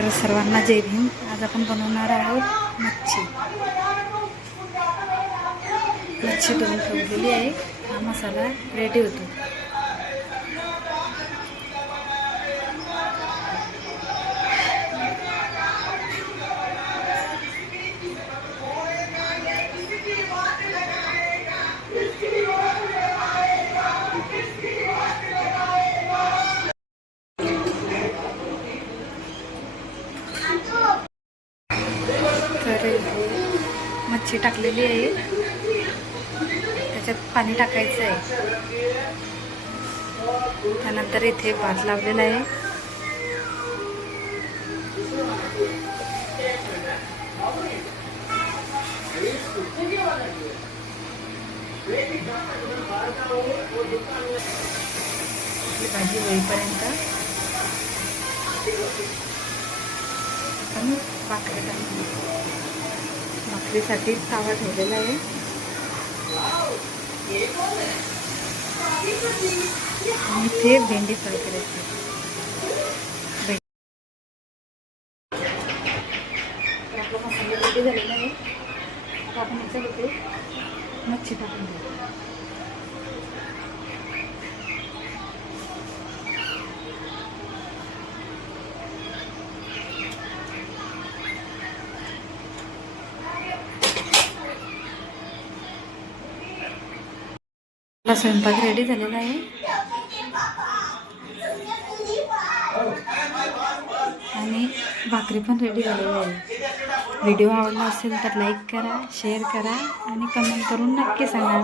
तर सर्वांना जय भीम. आज आपण बनवणार आहोत मच्छी. मच्छी धुवून ठेवलेली आहे. हा मसाला रेडी होतो. तर मच्छी टाकलेली आहे. त्याच्यात पाणी टाकायचं आहे. त्यानंतर इथे भात लावलेला आहे. भाजी होईपर्यंत आपण भाकरीसाठी तवा ठेवलेला आहे. आणि इथे भेंडी फ्राय करायची. आपला मसाला रेडी झालेला आहे. तर आपण याच्यामध्ये मच्छी टाकून देऊ. आपला स्वयंपाक रेडी झालेला आहे. आणि भाकरी पण रेडी झालेली आहे. व्हिडिओ आवडला असेल तर लाईक करा, शेअर करा आणि कमेंट करून नक्की सांगा.